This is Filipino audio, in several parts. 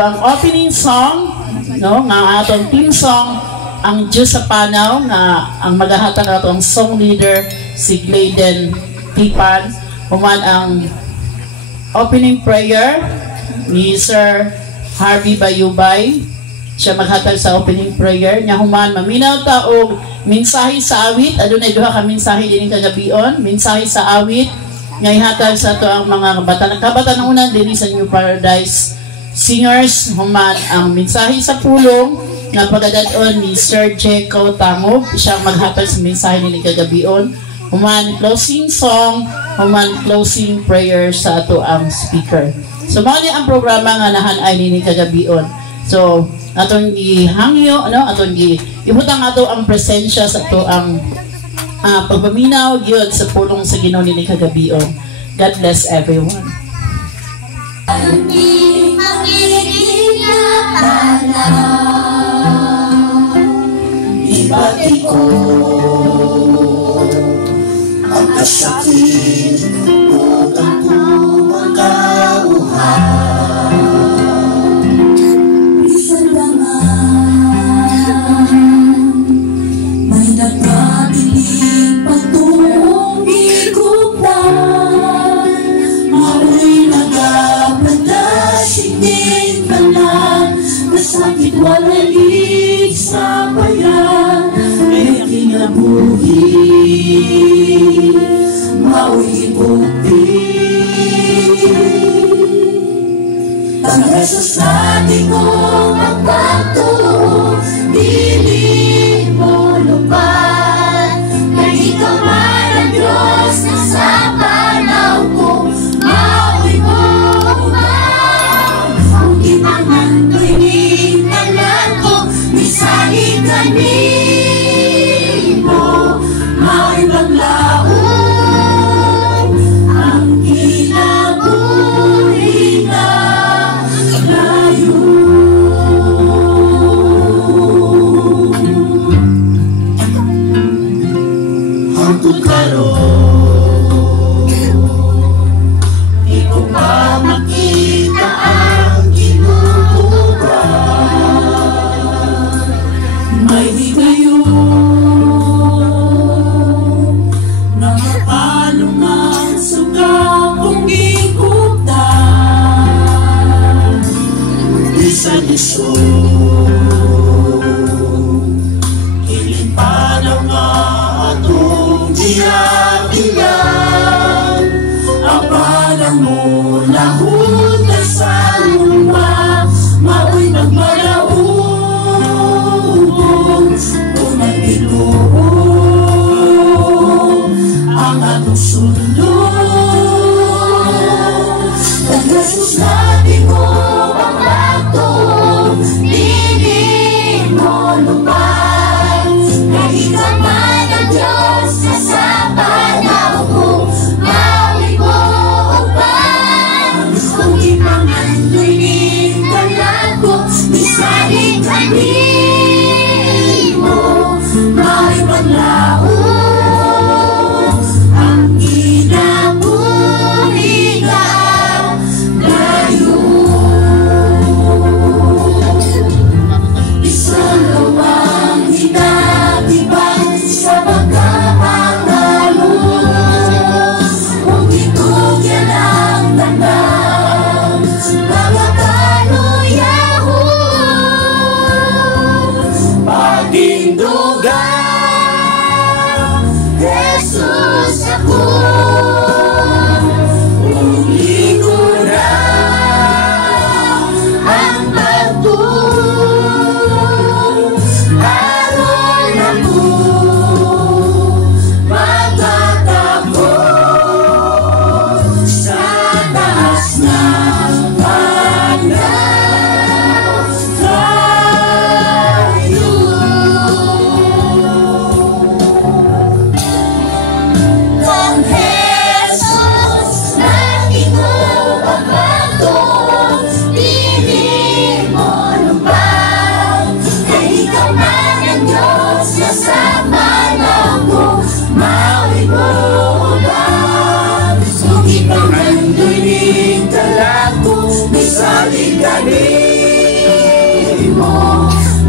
ato ang opening song, no, nga atong team song, ang Diyos sa Panaw, nga ang maghahatag ato ang song leader si Gladen Tipan. Human ang opening prayer ni Sir Harvey Bayubay. Siya maghatag sa opening prayer. Nya human maminaw ta og mensahe sa awit. Adunay duha ka mensahe dining kagabion. Mensahe sa awit nga ihatag sa ato ang mga kabatanunan dinhi sa New Paradise Singers. Human ang mensahe sa pulong nga pagadadon ni Sir Jeco Tangog. Siya maghatag sa mensahe dining kagabion. Human closing song, human closing prayer sa ato ang speaker. So mao ni ang programa nga nahan-ay nini kagabion. So atong gihangyo, ano, atong ibutang ato ang presensya sa ato ang pagpaminaw gyud sa pulong sa Ginoo nini kagabion. God bless everyone. Ibati ko ang kasakit o ang kumagauhan. Bisan naman may nagkabiling patungong ikutan. Mao'y nagapanasig din kanan, nasakit walalig sa bayan. May kinabuhi mao'y bukti. Ang Jesus natin kong magbato, dili mo lupan. Kahit ikaw man ang Diyos na sa panaw ko, mao'y bukban. Kung ipangandoy ni tanan ko, misahi kanimo, mao'y maglaon ang kinabuhi na layo. Hangtod karon, di ko pa makita ang kinutuban. May di kayo na mapalungang suga kong ikutan. Bisan iso hiling panaw nga atong diyan. Ang panang mo lahod na sa luma, mao'y nagmalaubong. Kung nagbinuo ang atong sulod, ang Jesus natin mo panglato, dili mo lupan. Kahit ka man ang Diyos na sa panaw ko, mao'y bukban. Kung ipangandoy ni tanan ko, misalig kanimo, mao'y maglaon ang kinabuhi na layo. Isulawang hinatiban sa pagkakangalo, kung itugyan ang tandang mga kaluyahon.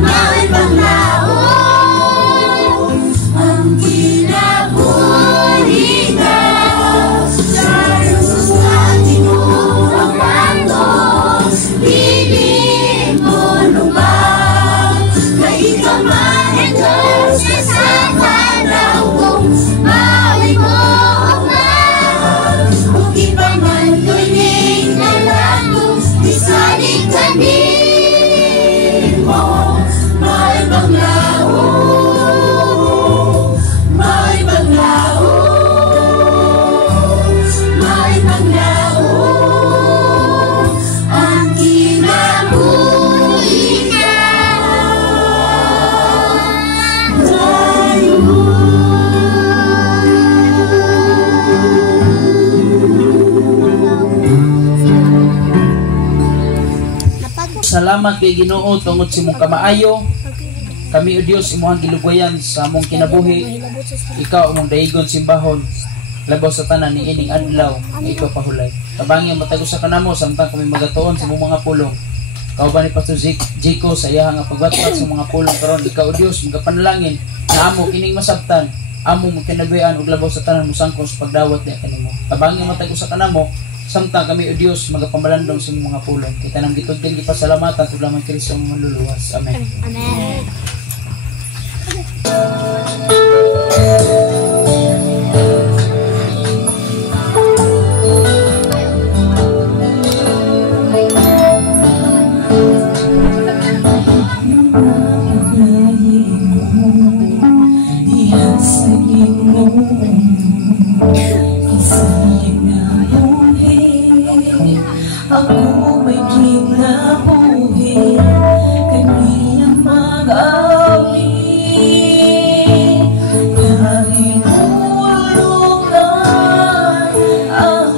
Mao'y panglaon ang kinabuhi na. Dahil sa tinurang bato, piling mo lumang. Kahit ka man ang Diyos na sa tanaw kong mao'y buong na. Bukid pa man tuwing nalago, isalig ka din mo. Mao'y panglaon, mao'y panglaon, mao'y panglaon ang kinabuhi na. Salamat kay Ginoo tungod sa imong kamaayo. Kami o Dios imong gilugwayan sa among kinabuhi. Ikaw among daigon simbahon. Labaw sa tanan ni ining adlaw nga ikaw pahulay. Tabangi matag usa kanamo samtang kami magatuon sa imong mga pulong. Kauban ni Pastor Jico sa iyang nga pagbatpat sa mga pulong karon. Ikaw o Dios magapanalangin na amo kining masabtan, amo mo kinabuhian ug labaw sa tanan mo sangkon sa pagdawat niya kanimo. Tabangi matag usa kanamo samtang kami o Dios magapamalandong sa imong mga pulong. Kita nang gitugyan gipasalamatan ug lamang Kristo ang manluluwas. Amen. Amen. Ako may kinabuhi, kaniyang mag-awi. Kahit ulungan ang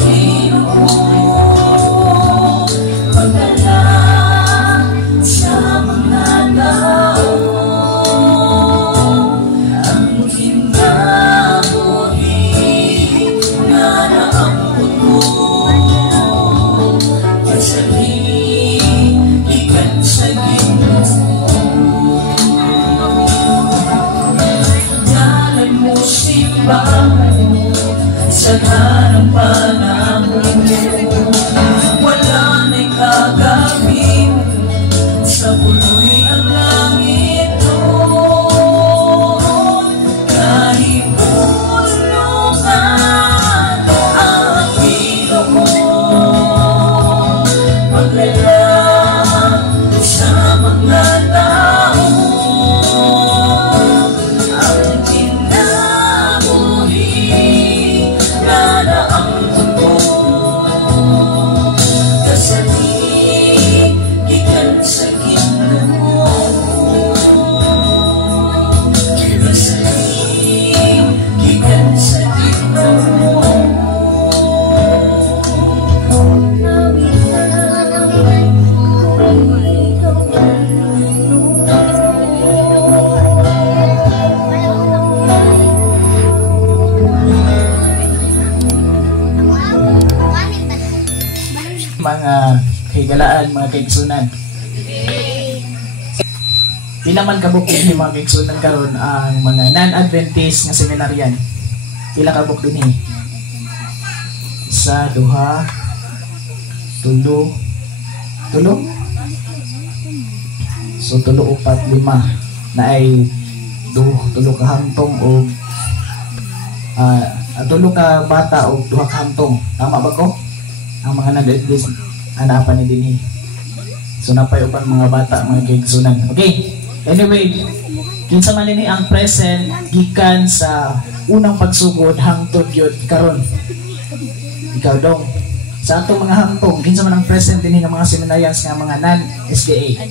Ginoo, pagkalan sa mga tao, ang kinabuhi na naangkot ko. Sa kanang panahon, wala na'y kagabi sa puloy ang langit doon. Kahit ulungan ang Ginoo, paglalang sa mga tao, ang kinabuhi na naangkot ko. Kasalig gikan sa Ginoo, kasalig gikan sa Ginoo. Mga higalaan, mga kaigsunan. Di naman kabuk din mga kaigsunan karon ang mga non-Adventist nga seminaryan. Pila kabuk din sa duha, tulo. So tulo, upat, lima na ay tulo ka hangtong o tulo ka bata o duha ka hangtong. Tama ba ko? Ang mga hanapan ni dinhi. So napay uban mga bata mga kaigsunan. Okay. Anyway, kinsa man ini ang present gikan sa unang pagsugod hangtod gyud karon. Ikaw dong. Sa atong mga hangtong, kinsa man ang present dinhi nga mga seminarians nga mga non-SDA.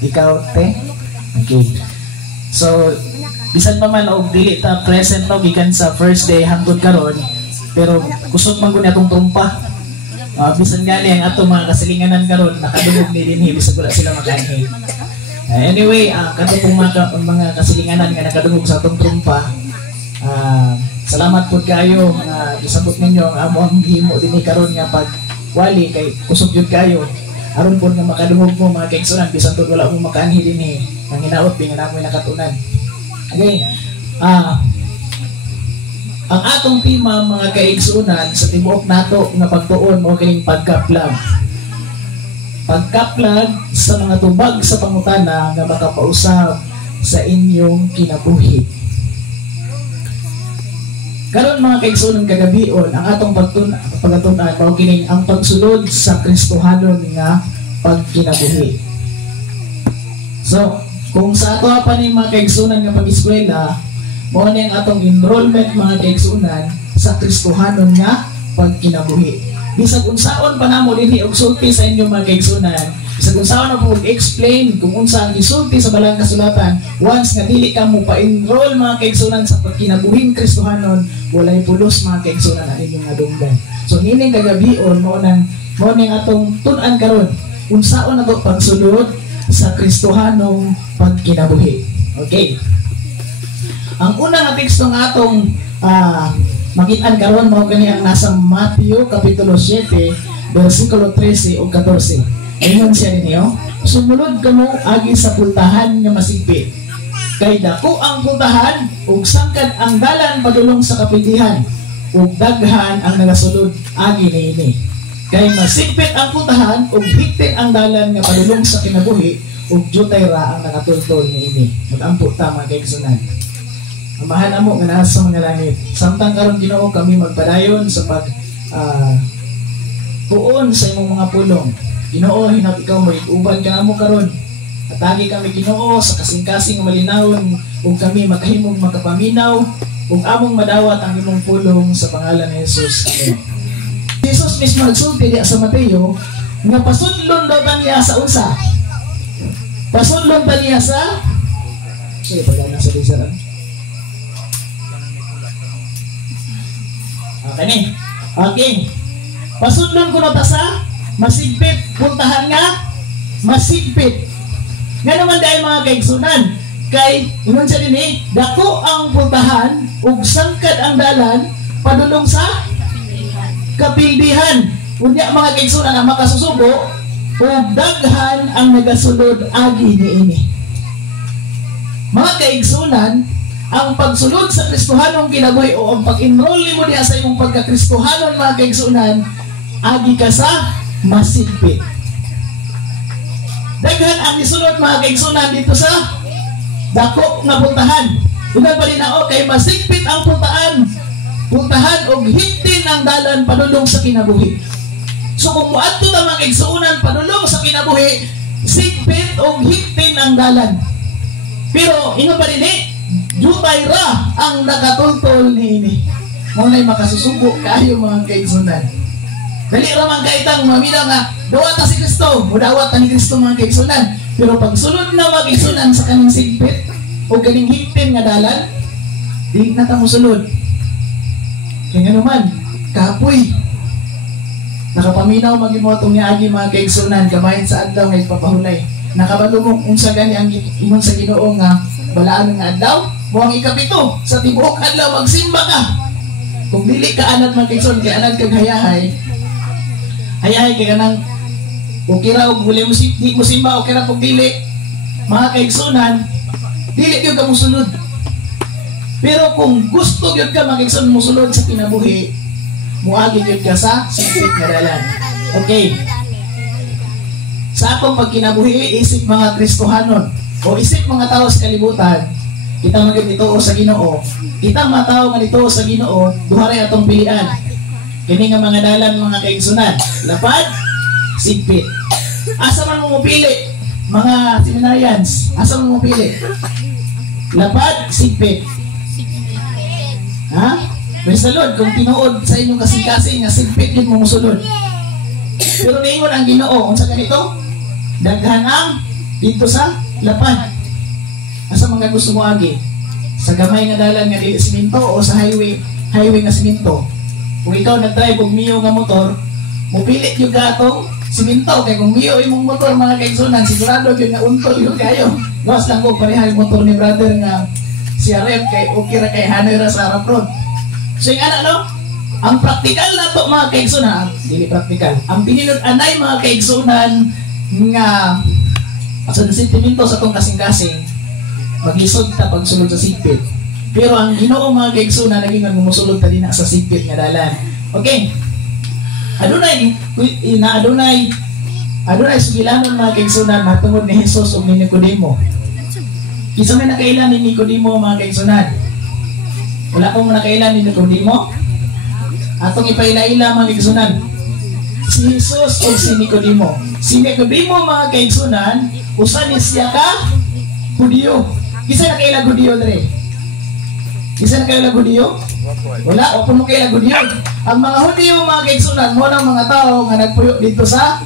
Ikaw te. Okay. So bisan pa man og dili ta present no gikan sa first day hangtod karon, pero kusog man gud atong trumpa. Bisan gani ang atong mga kasilinganan karon nakadungog ni dinhi bisag wala sila maganhi. Anyway, kato pong mga kasilinganan nga nakadungog sa atong trumpa, salamat po kayo nga gisabot ninyo ang among himo dinhi karon nga pagwali kay kusog jud kayo aron po nga makadungog mo mga kaigsunan bisan tud wala mo makaanhi dinhi nang hinaot pinganamoy nakatunan. Okay. Ang atong tema mga kaigsunan sa tibuok nato nga pagtuon mo kining pagkaplag. Pagkaplag sa mga tubag sa pangutana nga makapausab sa inyong kinabuhi. Karon mga kaigsunan kagabion ang atong pagtunan mao kining ang pagsulod sa Kristohanon nga pagkinabuhi. So, kung sa ato pa ni mga kaigsunan nga pag-eskwela, mao ni ang atong enrollment mga kaigsunan sa Kristohanon nga pagkinabuhi. Bisag unsaon pa namo dinhi og sulti sa inyong mga kaigsunan, bisag unsaon na po explain kung unsa ang gisulti sa balang kasulatan, once nga dili ka mo pa-enroll mga kaigsunan sa pagkinabuhing Kristohanon, walay pulos mga kaigsunan ang inyong adunggan. So hining kagabion mao nang atong tun-an karon unsaon nato pagsulod sa Kristohanong pagkinabuhi. Okay. Ang unang nga teksto nga atong makitaan karon mao kani ang nasa Mateo kapitulo 7 bersikulo 13 o 14. Ayun siya ninyo. Sumunod kamo agi sa pultahan nga masigpit. Kay dako ang pultahan ug sangkad ang dalan padulong sa kapilihan ug daghan ang nagasulod agi niini. Kay masigpit ang pultahan ug higtin ang dalan nga padulong sa kinabuhi ug jutay ra ang nagatultol niini. Magampo ta mga kaigsunan. Amahan amo nga nasa mga langit. Samtang karon Ginoo kami magpadayon sa pag puon sa imong mga pulong. Ginoo hinap ikaw mo uban ka amo karon. Atagi kami Ginoo sa kasing-kasing malinawon ug kami makahimong makapaminaw ug among madawat ang imong pulong sa pangalan ni Jesus. Amen. Jesus mismo nagsulti diya sa Mateo nga pasudlon daw niya sa unsa? Pasudlon ba niya sa sige pagana sa lisaran. Okay. Pasudlon ko na ta sa masigpit puntahan nga masigpit. Nga naman dahil mga kaigsunan kay ingon siya dinhi dako ang puntahan ug sangkad ang dalan padulong sa kapildihan. Unya mga kaigsunan ang makasusubo ug daghan ang nagasulod agi niini. Mga kaigsunan, ang pagsulod sa Kristohanong kinabuhi o ang pag-enroll mo diha sa imong pagka-Kristohanon mga kaigsunan, agi ka sa masigpit. Daghan ang isunod mga kaigsunan dito sa dako nga puntahan. Ugan pa din ako kay masigpit ang puntahan og higtin ang dalan padulong sa kinabuhi. So kung muadto ta mga kaigsunan padulong sa kinabuhi, sigpit og higtin ang dalan. Pero ingon pa din jutay ra ang nakatultol niini. Mo nay makasusubo kayo mga kaigsunan. Dali ra man kaitang mamina nga dawat ta si Kristo, mudawat ta ni Kristo mga kaigsunan. Pero pag sulod na mga kaigsunan sa kaning sigpit o kaning higtin nga dalan, di na ta mosulod. Kaya nga naman, kapoy. Nakapaminaw maging mo itong niagi mga kaigsunan, kamahin sa adlaw nga ipapahulay. Nakabalumong unsa gani ang ingon sa Ginoo nga balaan nga adlaw, mo ang ikapito sa tibuok adlaw magsimba ka. Kung dili ka anad mga kaigsunan, kay anad kag hayahay kay kanang okay ra og muli di mo simba okay ra pag dili mga kaigsunan, dili gyud ka mosulod. Pero kung gusto gyud ka mga kaigsunan mosulod sa kinabuhi, muagi gyud ka sa sigpit nga dalan. Okay. Sa atong pagkinabuhi, isip mga Kristohanon o isip mga tao sa kalibutan, kita maging ito sa Ginoo. Kita mga tao nga dito sa Ginoo, duha ray atong pilian. Kini nga mga dalan mga kaigsunan, lapad sigpit. Asa man mo mupili, mga seminarians, asa man mo mupili? Lapad, sigpit. Ha? May salod, kung tinuod sa inyong kasing-kasing nga sigpit yun mo musulod. Pero niingon ang Ginoo, unsa ganito? Daghan ang dito sa lapad. Asa mga gusto mo agi? Sa gamay nga dalan nga dili siminto o sa highway nga siminto? Kung ikaw nag-drive og miyo nga motor, mupili yung gatong siminto. Kaya kung miyo imong motor mga kaigsunan, sigurado yun nga untol yun kayo. Gawas lang ko pareha yung motor ni brother nga si Arep kay okay ra kay Hanoy ra sa Arap Road. So yung no? Ang praktikal na to mga kaigsunan, dili praktikal. Ang tinunod anay mga kaigsunan nga sa sentimento sa tong kasing-kasing, mag-isod ta pagsulod sa sigpit. Pero ang Ginoo mga kaigsunan naging gumusulod ta din sa sigpit nga dalan. Okay. Adunay sugilanon mga kaigsunan matungod ni Jesus ug ni Nicodemo. Kisa may nakailan ni Nicodemo mga kaigsunan? Wala akong nakailan ni Nicodemo. Atong ipaila-ila mga kaigsunan. Si Jesus o si Nicodemo. Si Nicodemo mga kaigsunan, usa ni siya ka Hudiyo. Kisa nakailan Hudiyo dre? Kisa nakailan Hudiyo? Wala, o kung nakailan Hudiyo. Ang mga Hudiyo mga kaigsunan, mo ng mga tao nga nagpuyo dito sa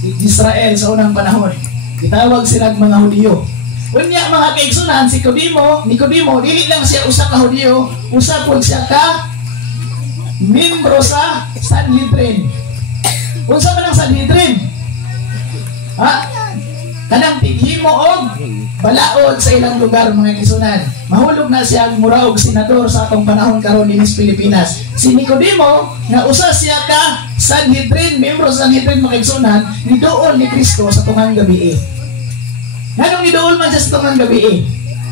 Israel sa unang panahon. Gitawag silang mga Hudiyo. Unya mga kaigsunan, si Nicodemo, dili lang siya usa ka Hudiyo, usa po siya ka membro sa Sanhedrin. Unsa man ang Sanhedrin? Ha? Kanang tighimo og balaod sa ilang lugar mga kaigsunan. Mahulog na siya mura og senador sa atong panahon karon dinis Pilipinas. Si Nicodemo nga usa siya ka Sanhedrin, membro sa Sanhedrin mga kaigsunan, niduol ni Kristo sa tungang gabi. Nganong niduol man siya sa tungang gabi?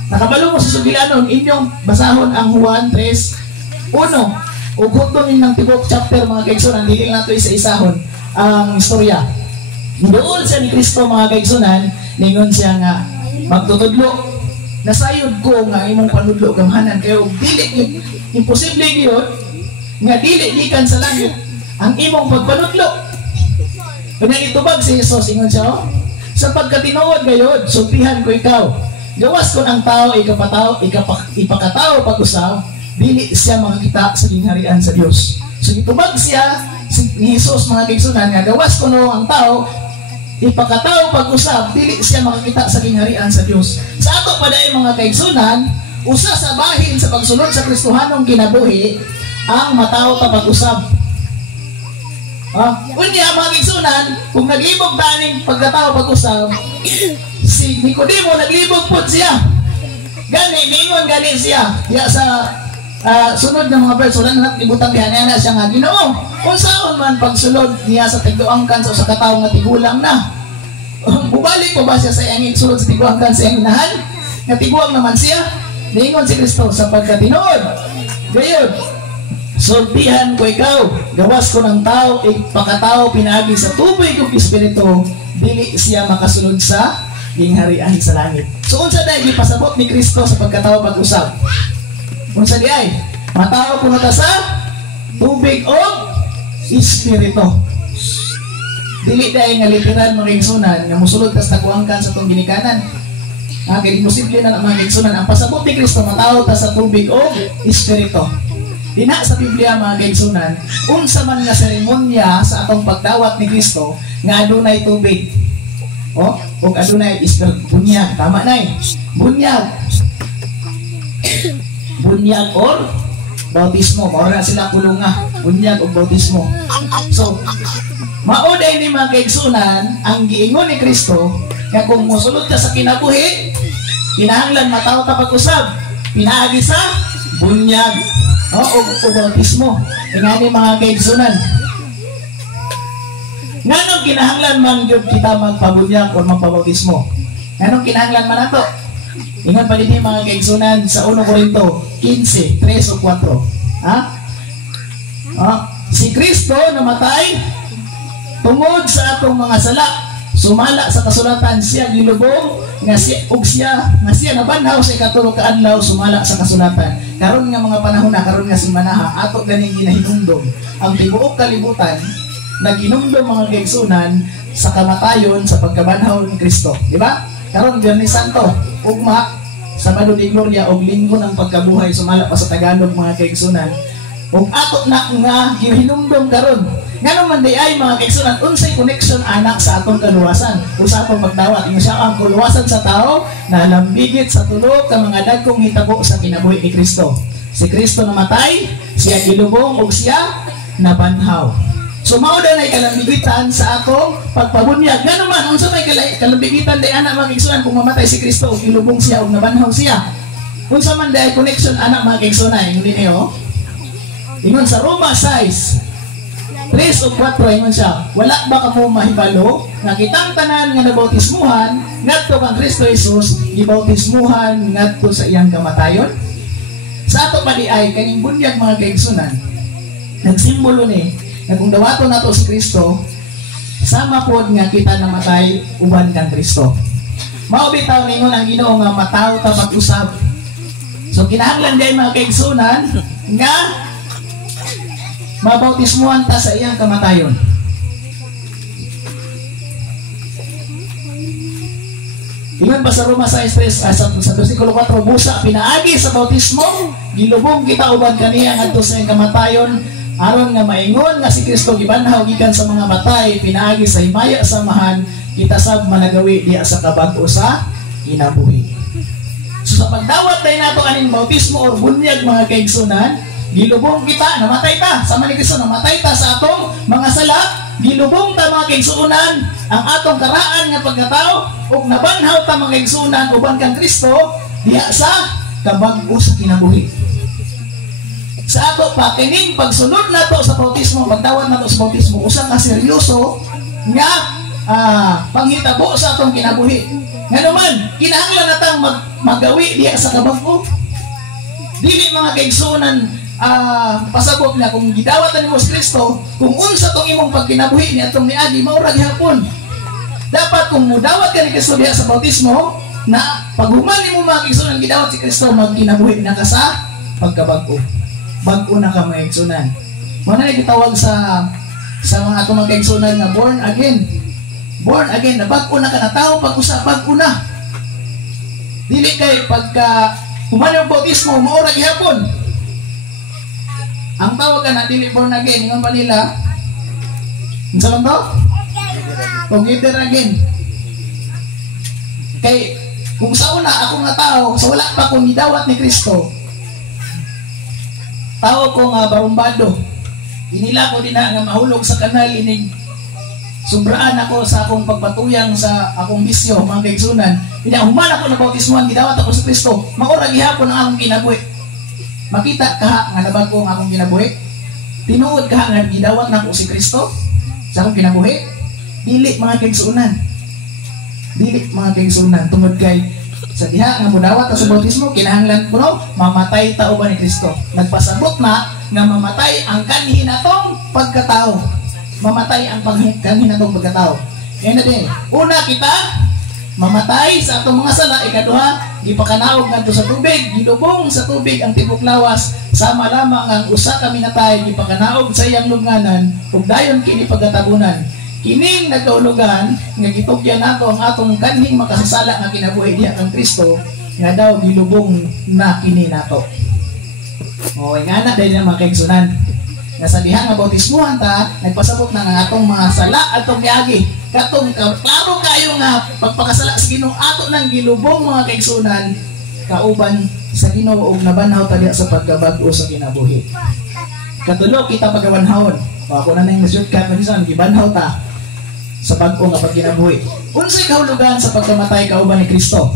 Nakabalo mo sa sugilanon inyong basahon ang Juan 3:1. Ug hudton ng tibok chapter mga kaigsunan, dili na to isa-isahon ang istorya. Niduol siya ni Kristo mga kaigsunan, ningon siya nga magtutudlo. Nasayod ko nga imong panudlo gamhanan kayo dili imposible gyud nga dili gikan sa langit ang imong pagpanudlo. Kung itubag si Jesus ingon siya, sa pagkatinuod gayod, sultihan ko ikaw. Gawas ko ng tao, ipakatao pag-usaw, dili siya makakita sa gingharian sa Dios. So itubag siya ni Jesus mga kaigsunan nga gawas ko no ang tao, ipakatao pag-usab, dili siya makakita sa gingharian sa Dios. Sa ato pa dai mga kaigsunan, usa sa bahin sa pagsunod sa Kristohanong kinabuhi ang matao ta pag-usab. Unya mga kaigsunan, kung naglibog taning pagkatao pag-usab, si Nicodemo naglibog pud siya. Gani mingon gani siya ya sa sunod ng mga verse, wala na ibutang dihan na siya nga Ginoo. Kung saan man pagsulod niya sa tigduangkan sa usa ka tawo nga tigulang na. Bubalik pa ba siya sa iyang sulod sa tiguangkan sa iyang inahan? Nga tiguang naman siya. Niingon si Kristo sa pagkatinuod. Gayud, sultihan ko ikaw, gawas ko ng tao, ipakatao pinaagi sa tubig ug espiritu, dili siya makasulod sa gingharian sa langit. So unsa dai gipasabot ni Kristo sa pagkatao pag-usab? Unsa di ay matao kuno ta sa tubig o espiritu. Dili dai nga literal mga igsunan nga mosulod ta sa taguangkan sa tong ginikanan. Kay imposible na mga igsunan ang pasabot ni Kristo matao ta sa tubig o espiritu. Dina sa Biblia mga igsunan, unsa man nga seremonya sa atong pagdawat ni Kristo nga adunay tubig. O adunay espiritu, bunyag, tama nay. Bunyag or bautismo, maura sila kulunga, bunyag o bautismo. So, mauday ni mga kaigsunan ang giingon ni Kristo nga kung mosulod ka sa kinabuhi, kinahanglan matao ta pag-usab, pinaagi sa bunyag o bautismo. Ingani mga kaigsunan, nganong kinahanglan man gyud kita magpabunyag o magpabautismo? Nganong kinahanglan man nato? Ingon pa din mga kaigsunan sa 1 Corinto 15, 3 o 4. Si Kristo namatay tungod sa atong mga sala. Sumala sa kasulatan siya gilubong nga siya nabanhaw sa ikatulo ka adlaw sumala sa kasulatan. Karon nga mga panahon na karon nga simanaha ato ganing ginahinumdom ang tibuok kalibutan naginumdom mga kaigsunan sa kamatayon sa pagkabanhaw ni Kristo, di ba? Karon Biyernes Santo, ugma, Sabado de Gloria og Linggo ng pagkabuhay, sumala pa sa Tagalog mga kaigsunan. Ug ato na nga hinumdum karon. Ngano man di ay mga kaigsunan, unsay connection anak sa atong kaluwasan o sa atong pagdawat. Ingon siya ang kaluwasan sa tao na lambigit sa tulo ka mga dagkong hitabo sa kinabuhi ni Kristo. Si Kristo namatay, siya gilubong ug siya nabanhaw. So mao na kalambigitan sa atong pagpabunyag. Ngano man unsa may kalambigitan di anak mga kaigsunan kung mamatay si Kristo ug gilubong siya ug nabanhaw siya. Unsa man di connection anak mga kaigsunan, ingon niyo. Ingon sa Roma 6 3 o 4, ingon siya, wala ba ka mo mahibalo nga kitang tanan nga nabautismuhan ngadto kang Kristo Jesus gibautismuhan ngadto sa iyang kamatayon? Sa ato pa di ay kaning bunyag mga kaigsunan, nagsimbolo ni na kung dawaton nato si Kristo, sama pod nga kita namatay uban kang Kristo. Mao bitaw ningon ang Ginoo nga mataw ta pag-usab. So kinahanglan day mga kaigsunan nga mabautismuhan ta sa iyang kamatayon. Ingon pa sa Roma 6:3 sa versikulo 4, busa pinaagi sa bautismo, gilubong kita uban kaniya ngadto sa iyang kamatayon, aron nga maingon nga si Kristo gibanhaw gikan sa mga matay, pinaagi sa himaya samahan, kita sab managawi diya sa kabag-o sa kinabuhi. So sa pagdawat tayo nato aning bautismo or bunyag mga kaigsunan, gilubong kita, namatay ta sa ni Kristo, namatay ta sa atong mga sala, gilubong ta mga kaigsunan ang atong karaan nga pagkatao ug nabanhaw ta mga kaigsunan uban kang Kristo diha sa kabag-o sa kinabuhi. Sa ato pa kining pagsunod nato sa bautismo, pagdawat nato sa bautismo, usa ka seryoso nga panghitabo sa atong kinabuhi. Ngano man kinahanglan natang magawi diha sa kabag-o. Dili mga kaigsunan pasabot na kung gidawatan nimo si Kristo, kung unsa tong imong pagkinabuhi ni atong niagi mao ra gihapon. Dapat kung mudawat ka ni Kristo diha sa bautismo, na paghuman nimo mga kaigsunan gidawat si Kristo, magkinabuhi na ka sa pagkabag-o. Bag-o na ka mga kaigsunan. Mo na gitawag sa mga atong mga kaigsunan nga born again. Born again na bag-o na ka na tao, pag-usa bag-o na. Dili kay pagka human ang bautismo mao ra gihapon. Ang tawag ka na dili born again, ingon pa nila, unsa man to? Together again. Kay kung sa una ako nga tao, sa wala pa ko nidawat ni Kristo, tao ko nga barumbado, inila ko din na nga mahulog sa kanal, inig subraan ako sa akong pagpatuyang sa akong bisyo, mga kaigsunan. Human ako na bautismuhan, gidawat ako sa Kristo, maura gihapon ang akong kinabuhi. Makita ka nga nabago ang akong kinabuhi? Tinuod ka nga gidawat na ako si Kristo sa akong kinabuhi? Dili mga kaigsunan. Dili mga kaigsunan. Tungod kay sa diha nga mudawat sa bautismo, kinahanglan ko mamatay ta uban ni Kristo. Nagpasabot na nga mamatay ang kanhi natong pagkatao. Mamatay ang kanhi natong pagkatao. Kaya na din, una kita mamatay sa atong mga sala, ikaduha gipakanaog ngadto sa tubig, gilubong sa tubig ang tibok lawas, sama lamang ang usa ka minatay gipakanaog sa iyang lubnganan ug dayon kini pagkatabunan. Kining nagkaulugan nga gitugyan nato ang atong kanhing makasasala nga kinabuhi diha kang Kristo, nga daw gilubong na kini nato. O nga na dahil na mga kaigsunan, nga sa diha nga bautismuhan ta, nagpasabot na nga atong mga sala atong niagi. Katong klaro kayo nga pagpakasala sa Ginoo ato nang gilubong mga kaigsunan kauban sa Ginoo ug nabanhaw ta diha sa pagkabag-o sa kinabuhi. Katulo kita pagabanhawon. O ako na nang shortcut minsan gibanhaw ta sa bag-o nga pagkinabuhi. Unsay kahulugan sa pagkamatay kauban ni Kristo?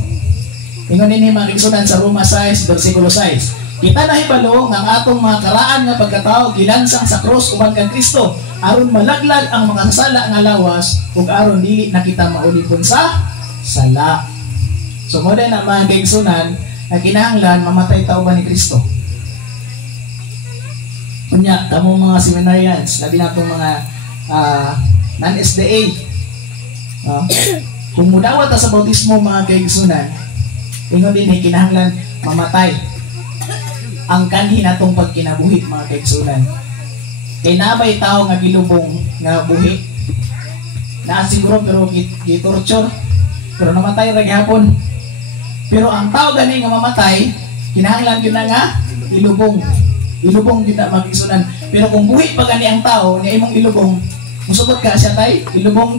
Ingon ini mga kaigsunan sa Roma 6 versikulo 6. Kita nahibalo nga ang atong mga karaan nga pagkatao gilansang sa krus uban kang Kristo aron malaglag ang mga sala nga lawas ug aron dili na kita maulipon sa sala. So mo na mga kaigsunan na kinahanglan mamatay ta uban ni Kristo. Kunya kamo mga seminarians, labi natong mga non-SDA. Kung mudawat ta sa bautismo mga kaigsunan, ingon din kinahanglan mamatay ang kanhi natong pagkinabuhi mga kaigsunan. Kay nabay tao nga gilubong nga buhi. naa siguro pero gitorture, pero namatay ra gihapon. Pero ang tao gani nga mamatay, kinahanglan gyud na nga ilubong. Ilubong gyud na magigsunan. Pero kung buhi pa gani ang tao, niya imong ilubong, musugot ka siya tay, ilubong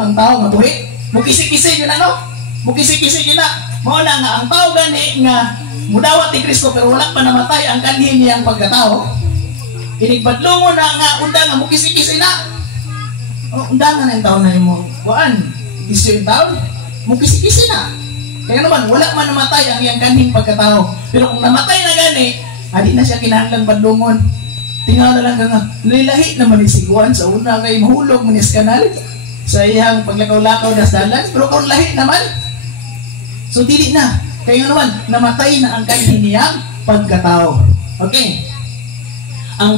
ang tao nga buhi. Mukisi-kisi gyud na no? Mukisi-kisi gyud na. Mao na nga ang tao gani nga mudawat ni Kristo pero wala pa namatay ang kanhi niyang pagkatao. Inigbadlongon na nga undang nga mukisi-kisi na. Undangan ang taon na yung kuan, isyo yung taon, mukisi-kisi na. Kaya naman, wala man namatay ang iyang kanhing pagkatao. Pero kung namatay na gani, adi na siya kinahanglang badlongon. Tingnan na lang nga, lilahi naman isiguan sa una kay mahulog manis kanal sa iyang paglakaw-lakaw dasdalan. Pero kung lahi naman, so dili na. Kaya naman, namatay na ang kanhing niyang pagkatao. Okay. Ang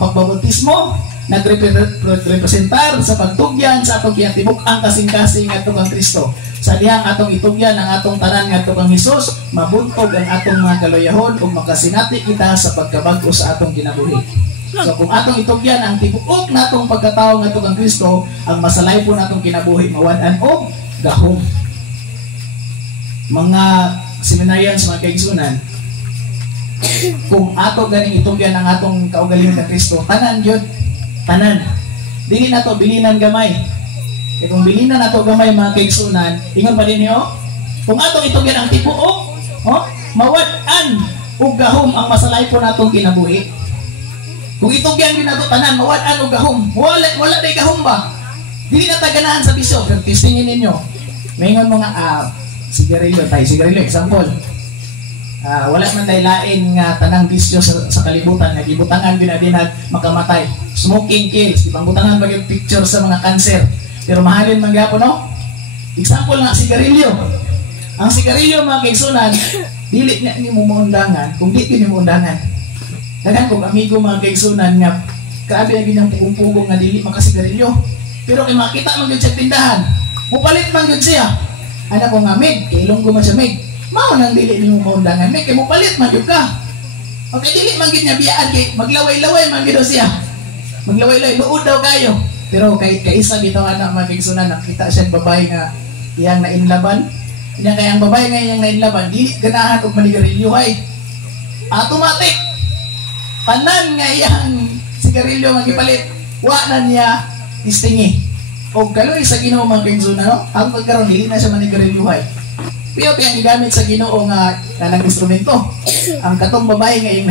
pagbabautismo, nagrepresentar sa pagtugyan sa atong kinatibuk ang kasing-kasing ngadto kang Kristo. Sa dihang atong itugyan ang atong tanan ngadto kang Hesus, mabuntog ang atong mga kaluyahon ug makasinati kita sa pagkabag-o sa atong kinabuhi. So kung atong itugyan ang tibuok natong pagkatao ngadto kang Kristo, ang masalay po natong kinabuhi mawad-an og gahom. Mga seminaryan sa mga kaigsunan, kung ato ganing itugyan ang atong kaugalingon kang Kristo, tanan yun. Tanan. Dili na to bilinan gamay. E kung bilinan na to gamay mga kaigsunan, ingon pa din niyo, kung atong itugyan ang tibuok, mawad-an ug gahom ang masalay po natong kinabuhi. Kung itugyan din nato tanan, mawad-an ug gahom. Wala day gahom ba? Dili na taganahan sa bisyo. Pero testingin ninyo. Maingon mga sigarilyo tayo, sigarilyo example. Wala man day lain nga tanang bisyo sa kalibutan nga gibutangan binadinag makamatay. Smoking kills, ibang butangan ba yung picture sa mga cancer. Pero mahalin man gyapon no? Example nga sigarilyo. Ang sigarilyo mga kaigsunan, dili na nimo maundangan kung di nimo undangan. Dagan kog amigo mga kaigsunan nga grabe ang ginang pugong-pugong nga dili makasigarilyo. Pero kay makita man gyud sa tindahan, mupalit man gyud siya. Ana ko nga mig, kay Ilonggo man siya mig. Mao nang dili nimo maundangan, mig kay mupalit man gyud ka. Okay, dili man gyud niya biyaan kay maglaway-laway man gyud siya. Maglaway-laway, luod daw kayo. Pero kay isa dito anak mga kaigsunan, nakita siya babae nga iyang nainlaban. Kanya kay ang babae nga iyang nainlaban, dili ganahan og manigarilyo ay. Automatic. Tanan nga iyang sigarilyo nga gipalit, wa na niya istingi. Og kaloy sa Ginoo mga kaigsunan, no? Ang pagkaron dili na siya manigarilyo ay. Piyo ang gigamit sa Ginoo nga kanang instrumento. Ang katong babae nga iyang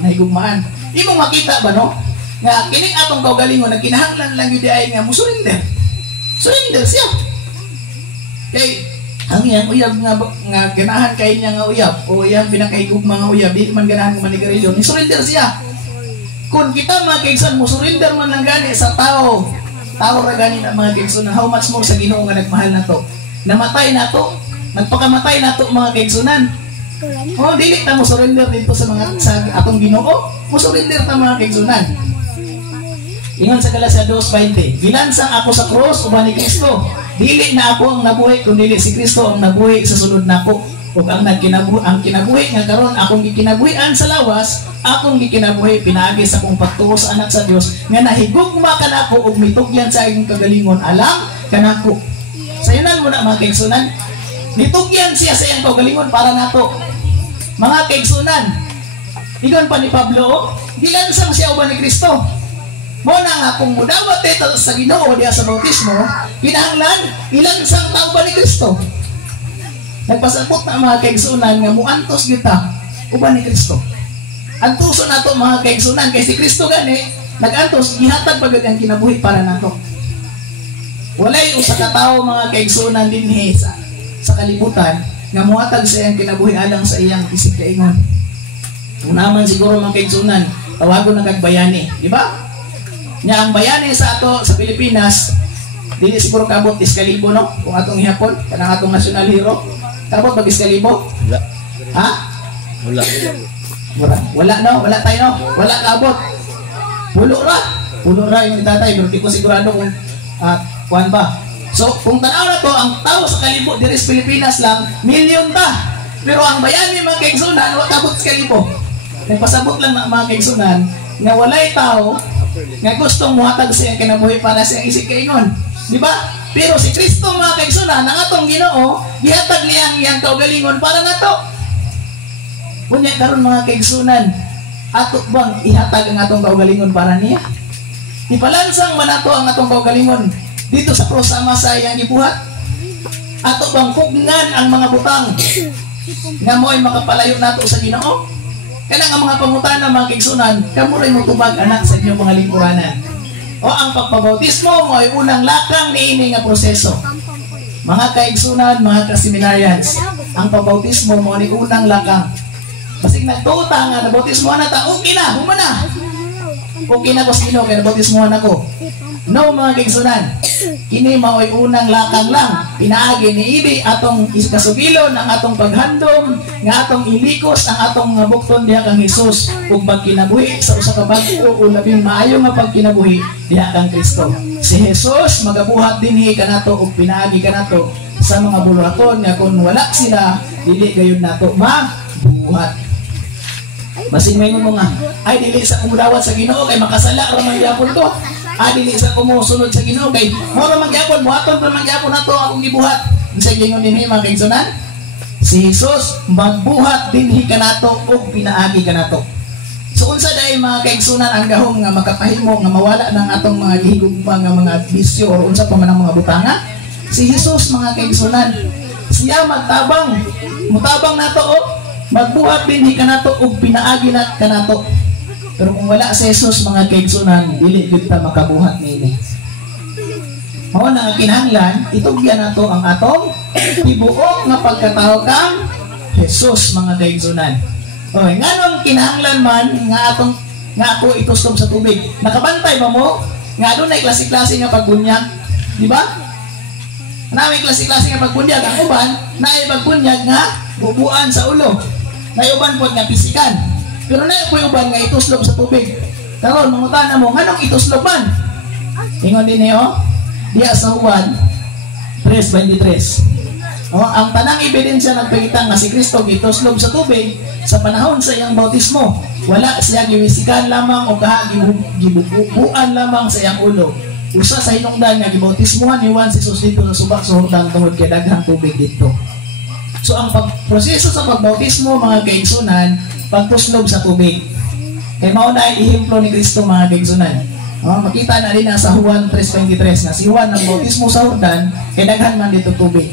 nahigugmaan. Imong makita ba no? Nga kining atong kaugalingon na kinahanglan lang yun ay nga musurrender. Surrender siya. Kay ang iyang uyab nga ganahan kay niya nga uyab o iyang pinakahigugma nga uyab, di man ganahan nga manigarilyo, ni surrender siya. Kung kita mga kaigsunan mo surrender man lang gani sa tao ra gani na mga kaigsunan, how much more sa Ginoo nga nagmahal na to. Namatay na to, nagpakamatay na to mga kaigsunan. Dili ta mo surrender dito sa mga sa atong Ginoo, mo surrender ta mga kaigsunan. Ingon sa Galacia 2:20, gilansang ako sa cross uban ni Kristo. Dili na ako ang nabuhi kundi si Kristo ang nabuhi sa sulod nako. Ug ang kinabuhi nga karon akong gikinabuhian sa lawas, akong gikinabuhi pinaagi sa akong pagtuo sa anak sa Dios nga nahigugma kanako ug mitugyan sa akong kagalingon alang kanako. Sayonan mo na mga kaigsunan, nitugyan siya sa iyang kagalingon para nato. Mga kaigsunan, ingon pa ni Pablo, gilansang siya uban ni Kristo. Mo na nga kung mudawat ito sa Ginoo diya sa bautismo, kinahanglan ilansang tao ba ni Kristo? Nagpasabot na mga kaigsunan nga muantos kita uban ni Kristo. Antuso nato mga kaigsunan kay si Kristo gani nagantos gihatag pagod ang kinabuhi para nato. Walay usa ka tawo mga kaigsunan dinhi sa kalibutan nga muhatag sa iyang kinabuhi alang sa iyang isip kaingon. Kung naman siguro mga kaigsunan, tawagon na kag bayani, di ba? Nya ang bayani sa ato sa Pilipinas dili siguro kabot iskalibo no kung atong ihapon kanang atong national hero kabot bag iskalibo wala ha wala no wala tayo no wala kabot pulo ra yung itatay pero di ko sigurado kung kuan ba so kung tanaw na to ang tao sa kalibo diri sa Pilipinas lang milyon ta pero ang bayani mga kaigsunan wala kabot iskalibo nagpasabot lang na mga kaigsunan nga walay tao nga gustong muhatag sa iyang kinabuhi para sa iyang isip kaingon. Di ba? Pero si Kristo mga kaigsunan, ang atong Ginoo, gihatag niya ang iyang kaugalingon para nato. Kunya karon mga kaigsunan, ato bang ihatag ang atong kaugalingon para niya? Ipalansang man nato ang atong kaugalingon dito sa krus sama sa iyang gibuhat. Ato bang kugnan ang mga butang nga mo'y makapalayo nato sa Ginoo? Kanang ang mga pangutana mga kaigsunan, kamo ray motubag anak sa inyong mga lingkuranan. O ang pagpabautismo mo ay unang lakang niini nga proseso. Mga kaigsunan, mga kaseminarians, ang pabautismo mo ni unang lakang. Basig nagtuta nga nabautismo na ta, okay na, humana. Okay na ko sa Ginoo kay nabautismo na ko. No mga kaigsunan, kini mao'y unang lakang lang. Pinaagi ni Ibi atong kasugilon ang atong paghandom, nga atong ilikos ang atong nga bukton diha kang Hesus ug pagkinabuhi sa usa ka bag-o o labing maayo nga pagkinabuhi diha kang Kristo. Si Hesus magabuhat dinhi kanato ug pinaagi kanato sa mga buluhaton nga kung wala sila dili gayud nato mabuhat. Basig may mo nga ay dili sa kumudawat sa Ginoo kay makasala ra man gyapon to. Dili sa kumusunod sa Ginoo kay mao man gyapon buhaton pa man gyapon nato akong gibuhat. Bisag gingon dinhi mga kaigsunan, si Hesus magbuhat dinhi kanato ug pinaagi kanato. So unsa day mga kaigsunan ang gahom nga makapahimo nga mawala ng atong mga gihigugma nga mga bisyo o unsa pa man ang mga butanga? Si Hesus mga kaigsunan, siya mutabang nato o magbuhat dinhi kanato ug pinaagi na kanato. Pero kung wala si Jesus mga kaigsunan, dili gyud ta makabuhat niini. Mao na nga kinahanglan, itugyan nato ang atong tibuok nga pagkatao kang Jesus mga kaigsunan. Oy, nganong kinahanglan man nga ako ituslob sa tubig. Nakabantay ba mo? Nga adunay klase-klase nga pagbunyag, di ba? Naay klase-klase nga pagbunyag ang uban, naay pagbunyag nga bubuan sa ulo. Naay uban pod nga pisikan. Pero na yung uban nga ituslob sa tubig. Karon mangutana mo, nganong ituslob man? Ingon din niyo, diya sa Juan 3:23. Ang tanang ebidensya nagpakita nga si Kristo gituslob sa tubig sa panahon sa iyang bautismo. Wala siya giwisikan lamang o gibubuan lamang sa iyang ulo. Usa sa hinungdan nga gibautismohan ni Juan si Jesus dito sa subak sa Jordan tungod kay daghang tubig dito. So ang proseso sa pagbautismo mga kaigsunan, pagtuslob sa tubig. Kay mao na ihemplo ni Kristo mga kaigsunan. Makita na rin sa Juan 3:23 na si Juan ang bautismo sa Jordan kay daghan man dito tubig.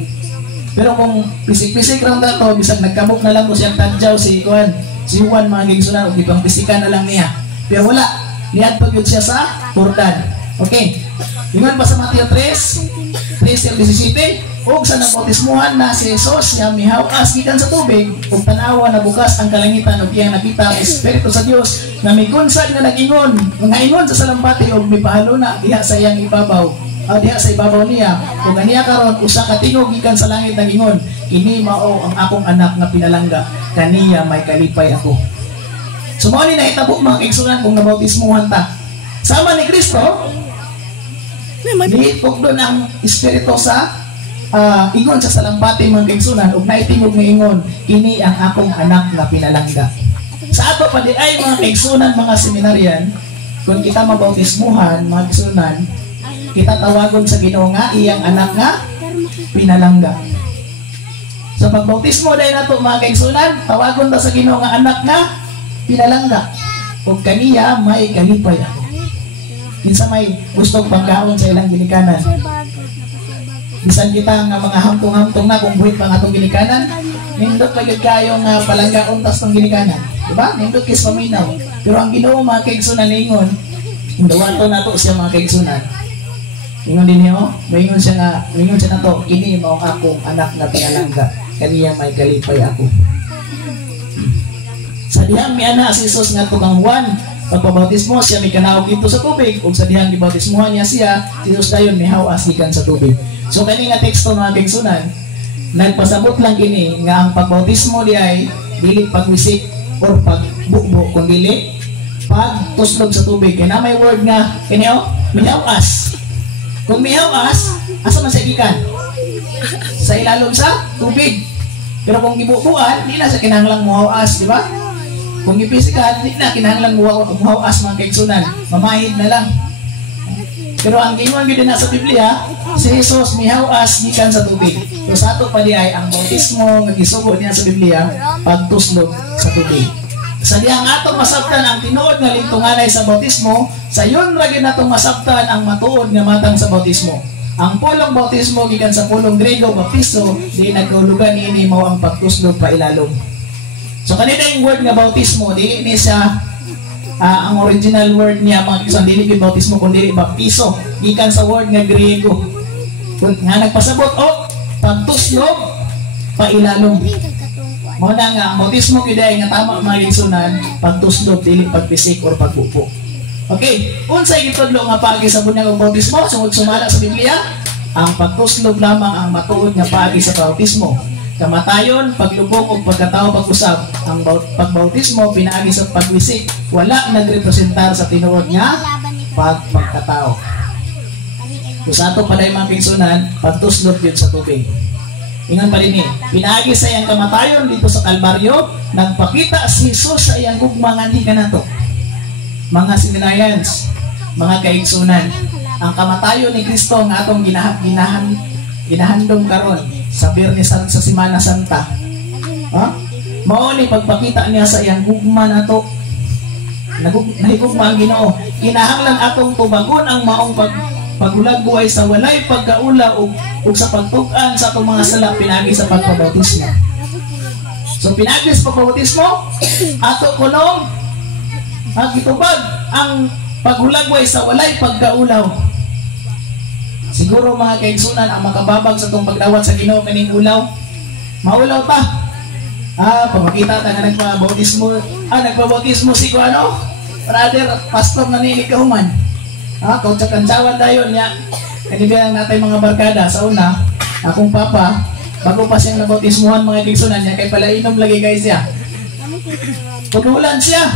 Pero kung pisik-pisik lang dato, bisag nagkabuk na lang ko siyang tadyaw si Juan mga kaigsunan ug gipang pisikan na lang niya. Pero wala, niadto gyud siya sa Jordan. Okay. Ingon pa sa Mateo 3:17 ug sa nabautismuhan na si Jesus nga mihaw-as gikan sa tubig ug tanawa na bukas ang kalangitan ug iyang nakita ang Espiritu sa Dios nga mikunsad nga nag-ingon nga ingon sa salampati ug mipahaluna diha sa iyang ibabaw diha sa ibabaw niya ug ganiya karon usa ka tingog gikan sa langit nag-ingon kini mao ang akong anak nga pinalangga kaniya may kalipay ako. So mao ni nahitabo mga kaigsunan kung nabautismuhan ta sama ni Kristo Dihit doon ang Espiritu sa ingon sa salampati mga kaigsunan ug naitingog nga ingon kini ang akong anak na pinalangga. Sa ato pa di ay mga kaigsunan mga seminaryan kung kita mabautismuhan mga kaigsunan kita tawagon sa Ginoo nga iyang anak nga pinalangga. Sa pagbautismo dahil nato mga kaigsunan tawagon ta sa Ginoo nga anak nga pinalangga ug kaniya may kalipay ako. Minsan may gustong pagkaon sa ilang ginikanan. Bisan kita nga mga hamtong-hamtong na kung buhit pang atong ginikanan, nindot pagod kayo nga palanggaon tas ng ginikanan. Diba? Nindot kis paminaw. Pero ang Ginoo mga kaigsunan ningon, hindawato na to siya mga kaigsunan. Ingon din niyo, maingon siya na to, kini mao akong anak na pinalangga, kaniya may kalipay ako. Sa dihang mi ana si Jesus nga tukang Juan, pagpabautismo siya may kanaog dito sa tubig ug sa dihang gibautismohan niya siya si Jesus dayon mihaw-as gikan sa tubig. So kani nga teksto mga kaigsunan nagpasabot lang kini nga ang pagbautismo di ay dili pagwisik or pagbukbo kundi pagtuslob sa tubig. Kaya na may word nga kini mihaw-as. Kung mihaw-as asa man sa gikan? Sa ilalom sa tubig. Pero kung gibubuan di na sa kinahanglang muhaw-as, di ba? Kung ipisikan, hindi na kinahanglan muhaw-as mga kaigsunan. Mamahid na lang. Pero ang gingon gyud na sa Biblia, si Jesus mihaw-as gikan sa tubig. So sa ato pa di ay ang bautismo nga gisugo niya sa Biblia pagtuslog sa tubig. Sa diyang atong masabtan ang tinuod nga lingtunganay sa bautismo, sa yun ra gyud natong masabtan ang matuod nga matang sa bautismo. Ang pulong bautismo gikan sa pulong Grego baptizo, di nagkaulugan niini mao ang pagtuslog pa ilalom. So kanina yung word nga bautismo, dili ni siya ang original word niya mga kisan, dili gyud bautismo kundi baptizo, gikan sa word nga Grego. Nga nagpasabot pagtuslog pa ilalom. Mao na nga ang bautismo kiday nga tama mga igsunan, pagtuslog dili pagpisik or pagbupo. Okay, unsay gitudlo nga paagi sa bunyag og bautismo sungod sumala sa Biblia? Ang pagtuslog lamang ang matuod nga paagi sa bautismo. Kamatayon, paglubong o pagkatao pag-usab. Ang pagbautismo pinaagi sa pagwisik, wala nagrepresentar sa tinuod nga pagkatao. Kung sa ato pala yung mga pingsunan, pagtuslog yun sa tubig. Ingan pa rin pinaagi sa iyang kamatayon dito sa Kalbaryo, nagpakita si Jesus sa iyang gugmangan ka na to. Mga sinayans, mga kaigsunan, ang kamatayon ni Kristo nga atong ginahandong karon sa Biyernes sa Semana Santa. Mao ni pagpakita niya sa iyang gugma na to. Nahigugma ang Ginoo. Kinahanglan atong tubagon ang maong pagulagbuhay sa walay pagkaula ug sa pagtug-an sa atong mga sala pinagi sa pagpabautismo. So pinagi sa pagpabautismo ato kuno gitubag ang paghulagway sa walay pagkaulaw. Siguro mga kaigsunan ang makababag sa itong pagdawat sa Ginoo kaning ulaw. Maulaw ta. Pagmakita ta nga nagpabautismo si brother, pastor na nini kahuman. Kung sa kansawan tayo niya, kanibilang natin mga barkada sa una, akong papa, bago pa siyang nabautismuhan mga kaigsunan niya, kay palainom lagi guys siya. Tunulan siya.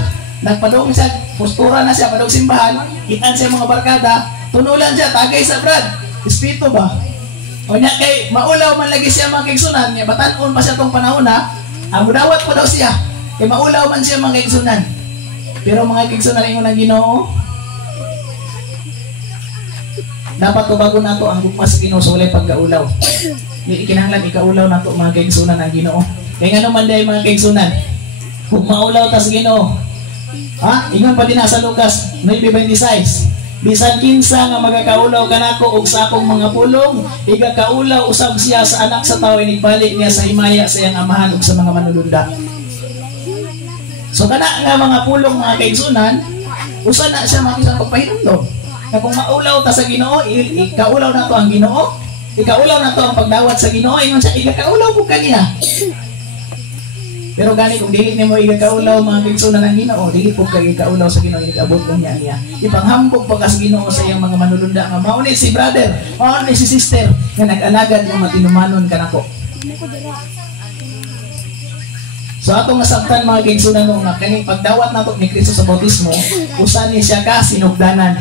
Nagpadong siya, postura na siya, padong simbahan, itan siya mga barkada, tunulan siya, tagay sa brad, espiritu ba? O niya kay, maulaw man lagi siya mga kaigsunan, niya batanon pa siya itong panahon ang budawat pa daw siya, kay maulaw man siya mga kaigsunan. Pero mga kaigsunan, ingon ang Ginoo, dapat tubago na to ang gugma sa Ginoo sa walay pagkaulaw. Ikinahanglan ikaulaw na to mga kaigsunan ang Ginoo. Kaya nga naman dahil mga kaigsunan, kung maulaw ta sa Ginoo, ingon pa din sa Lucas 9:26. Bisan kinsa nga magakaulaw kanako og sa akong mga pulong, igakaulaw usab siya sa anak sa tawo inigbalik niya sa himaya sa iyang amahan ug sa mga manulunda. So kana nga mga pulong mga kaigsunan, usa na siya makisang pagpahinumdom. Na kung maulaw ta sa Ginoo, ikaulaw na to ang Ginoo, ikaulaw na to ang pagdawat sa Ginoo, ingon siya igakaulaw po kaniya. Pero gani kung dili nimo igakaulaw mga kaigsunan ng Ginoo, dili po kay igakaulaw sa Ginoo, igabot lang niya. Ipanghambog pa sa Ginoo sa iyang mga manulunda nga mao ni si brother, mao ni si sister nga nag-alagad ng matinumanon kanako. So atong nasabtan mga kaigsunan nga kaning pagdawat nato ni Kristo sa bautismo, usa ni siya ka sinugdanan,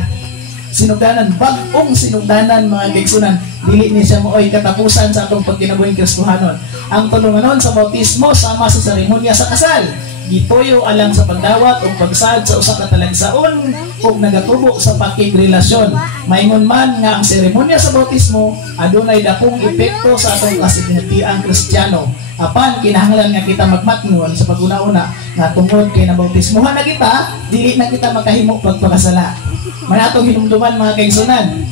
bagong sinugdanan mga kaigsunan. Dili ni siya mooy katapusan sa atong pagkinabuhing Kristohanon. Ang tulunganon sa bautismo sama sa seremonya sa kasal, gituyo alang sa pagdawat o pagsad sa usa ka talagsaon o nagatubo sa pakigrelasyon. Maingon man nga ang seremonya sa bautismo adunay dakong epekto sa atong kasigatiang Kristiyano. Apan kinahanglan nga kita magmatngon sa pag-una-una nga tungod kay nabautismohan na kita, dili na kita makahimo pagpakasala. May atong hinumduman mga kaigsunan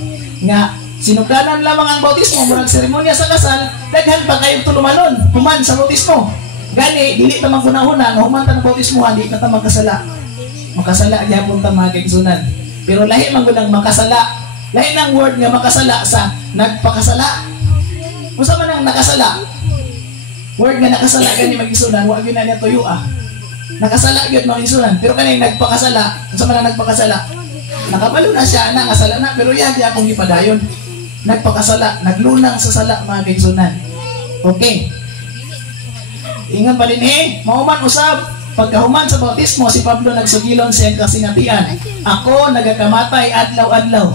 nga sinugdanan lamang ang bautismo murag seremonya sa kasal, daghan pa kayong tulumanon human sa bautismo. Gani dili ta maguna-una nga human ta ng bautismohan, di na ta makasala gyapon ta mga kaigsunan. Pero lahi man gud ang makasala, lahi nang word nga makasala sa nagpakasala. Unsa man ang nakasala? Word nga nakasala gani mag-isunan, wa gyud na niya tuyo nakasala gyud mga isunan. Pero kani nagpakasala, unsa man ang nagpakasala? Nakabalo na siya na ngasala na, pero yan di akong ipadayon. Nagpakasala, naglunang sa sala mga kaigsunan. Okay. Ingan pa rin mauman usab, pagkahuman sa bautismo si Pablo nagsugilon siyang kasingatian. Ako nagakamatay adlaw-adlaw.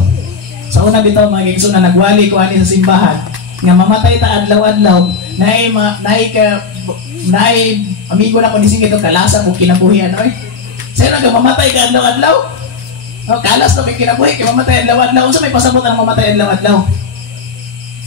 Sa una bitaw mga kaigsunan, nagwali ko ani sa simbahan nga mamatay ta adlaw-adlaw. Naay amigo na ko ni sige to kalasa ko kinabuhian oy. Sayo nga mamatay ka adlaw-adlaw. No, kalas to kay kinabuhi kay mamatay adlaw-adlaw. Unsa may pasabot ang mamatay adlaw-adlaw?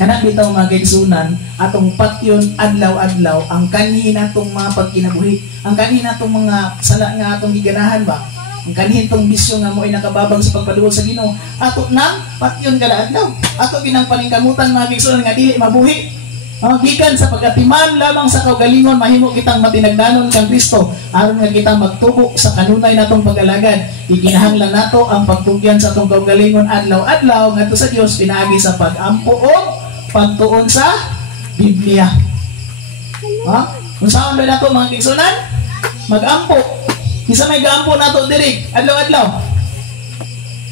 Kana bitaw mga kaigsunan, atong patyon adlaw-adlaw ang kanhi natong mga pagkinabuhi, ang kanhi natong mga sala nga atong giganahan ba, ang kanhi tong bisyo nga mo ay nakababang sa pagpaduol sa Ginoo, ato nang patyon kada adlaw, ato ginang paningkamutan mga kaigsunan nga dili mabuhi. Gikan sa pagatiman lamang sa kaugalingon mahimo kitang matinagdanon kang Kristo aron nga kita magtubo sa kanunay natong pag-alagad. Ikinahanglan nato ang pagtugyan sa atong kaugalingon adlaw-adlaw ngadto sa Dios pinaagi sa pag-ampo o pagtuon sa Biblia. Unsaon ba nato mga kaigsunan? Mag-ampo. Isa may gaampo nato diri adlaw-adlaw.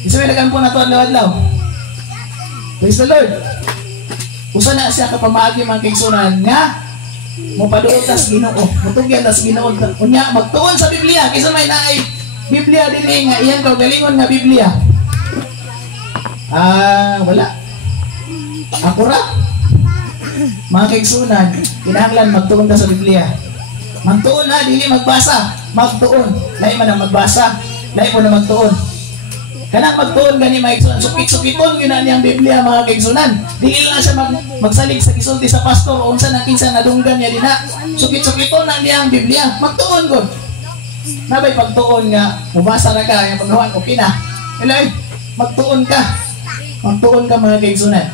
Isa may nagampo nato adlaw-adlaw. Praise the Lord. Usa na siya kapamagi mga kaigsunan nga mopaduol tas Ginoo, mutugyan tas Ginoo unya magtuon sa Biblia kaysa may naay Biblia dinhi nga iyang kaugalingon nga Biblia. Wala. Ako ra. Mga kaigsunan, kinahanglan magtuon ta sa Biblia. Magtuon na dili magbasa, magtuon. Lain man ang magbasa, lain mo na magtuon. Kanang magtuon gani maigsunan, sukit-sukiton gyud na niyang Biblia mga kaigsunan. Dili lang siya magsalig sa kisulti sa pastor o unsa na kinsa nadunggan niya dinha. Sukit-sukiton na niyang Biblia. Magtuon gud. Nabay pagtuon nga mubasa ra ka nga paghuan okay na. Ilay, magtuon ka. Magtuon ka mga kaigsunan.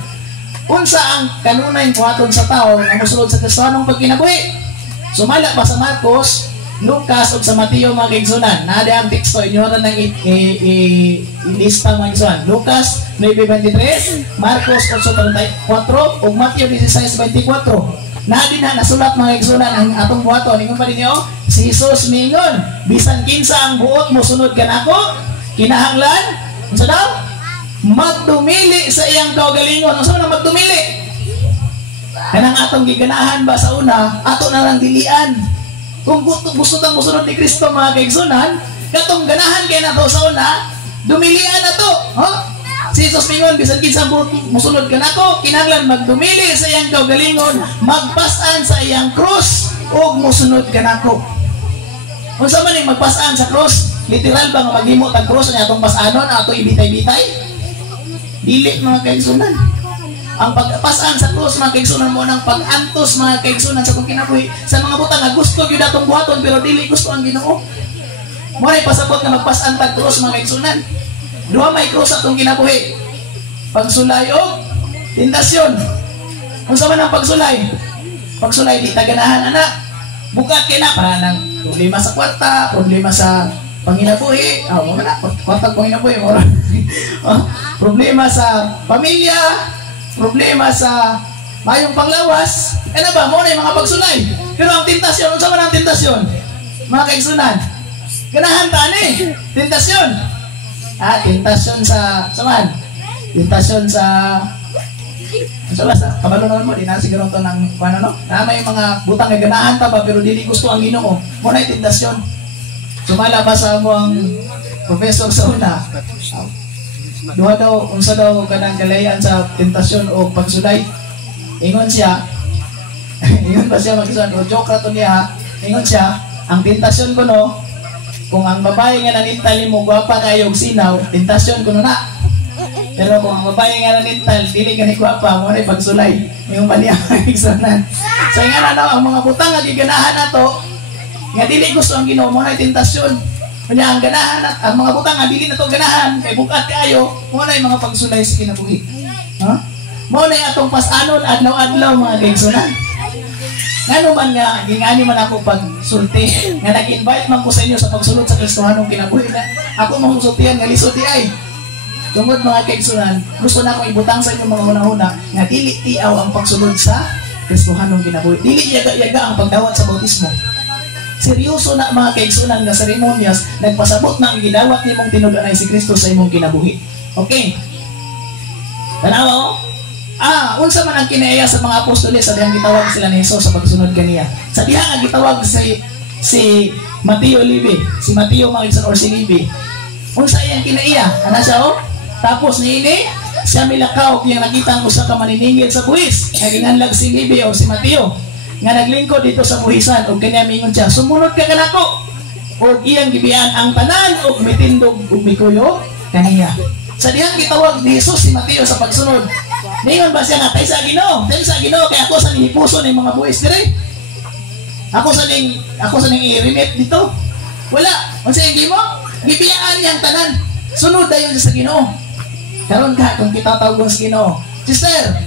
Unsa ang kanunay buhaton sa tao nga mosulod sa Kristiyanong pagkinabuhi? Sumala pa sa Marcos, Lucas ug sa Mateo mga kaigsunan. Nada ang teksto inyo ra nang ilista mga kaigsunan. Lucas 9:23, Marcos 8:34 ug Mateo 16:24. Nadi na nasulat mga kaigsunan ang atong buhaton. Ingon pa ninyo, si Jesus miingon, bisan kinsa ang buot mo sunod kanako, kinahanglan unsa daw? Magdumili sa iyang kaugalingon. Unsa man magdumili? Kanang atong giganahan ba sa una, ato na lang dilian. Kung gusto tang musunod ni Kristo mga kaigsunan, katong ganahan kay nato sa una, dumilian na to. Si Jesus mingon, bisan kinsa musunod ka nako, kinahanglan magdumili sa iyang kaugalingon, magpas-an sa iyang krus, ug musunod ka nako. Unsa man ning magpas-an sa krus? Literal ba nga maghimo tag krus nga atong pas-anon, ato ibitay-bitay? Dili mga kaigsunan. Ang pagpasan sa krus mga kaigsunan mo ng pag-antos mga kaigsunan sa itong kinabuhi sa mga butang nga gusto yun atong buhaton pero dili gusto ang Ginoo. Mo ay pasabot nga magpasan tag krus mga kaigsunan. Duha may krus atong kinabuhi. Pagsulay o tentasyon. Unsa man ang pagsulay? Pagsulay di taganahan anak. Bukat kay na para nang problema sa kwarta, problema sa panginabuhi. Mo na kwarta panginabuhi mo. Problema sa pamilya, problema sa mayong panglawas, ano ba, mo na yung mga pagsulay. Pero ang tentasyon, unsa man ang tentasyon? Mga kaigsunan, ganahan ta ni, tentasyon. Tentasyon sa, saman? Tentasyon sa, unsa ba sa, kabalo mo, di na siguro ito ng, ano no? Na may mga butang na ganahan ta ba, pero dili gusto ang Ginoo. Mo na yung tentasyon. Sumala ba sa mo ang professor sa una? Duha daw, unsa daw kanang kalayan sa tentasyon o pagsulay. Ingon siya, ingon pa siya mag-isuan, o joke rato niya, ingon siya, ang tentasyon ko no, kung ang babae nga nanintal mo gwapa kayo og sinaw, tentasyon ko no na. Pero kung ang babae nga nanintal, dili ka ni gwapa, mo na pagsulay. Ingon pa niya, igsunan. So nga na daw, ang mga butang nga giganahan nato, nga dili gusto ang Ginoo, mo na tentasyon. Kanya ang ganahan at ang mga butang nga dili na to ganahan kay bukat kayo mo na yung mga pagsulay sa kinabuhi. Mo na yung atong pas-anon adlaw-adlaw mga kaigsunan. Ngano man nga gingani man ako pagsulti nga nag-invite man ko sa inyo sa pagsulod sa Kristohanong kinabuhi na ako mahusutian nga lisod ay tungod mga kaigsunan, gusto na akong ibutang sa inyo mga una-una nga dili tiaw ang pagsulod sa Kristohanong kinabuhi. Dili yaga-yaga ang pagdawat sa bautismo. Seryoso na mga kaigsunan nga seremonyas, nagpasabot na ang gidawat ni mong tinud-anay si Kristo sa imong kinabuhi. Okay? Tanawa o? Unsa man ang kinaiya sa mga apostoles sa dihang gitawag sila ni Jesus sa pagsunod kaniya. Sa dihang ang gitawag si Mateo Levi, si Mateo Magson or si Levi. Unsa iyang kinaiya? Ana siya o? Tapos niini, siya milakaw kaya nakita ang usa ka maniningil sa buhis. Naginganlag si Levi o si Mateo. Nga naglingkod dito sa buhisan o kanya mingon siya, sumunod ka kanako o iyang gibiyan ang tanan o mitindog o mikuyo kaniya. Sa dihang gitawag ni Jesus si Mateo sa pagsunod. Ningon ba siya nga, tayo sa Ginoo, kaya ako sa nihipuso ng mga buwis dire. Ako sa ning i-remit dito. Wala. Kung sa hindi mo, gibiyaan niyang tanan. Sunod dayon sa Ginoo. Karon ka, kung kita tawag sa Ginoo, sister,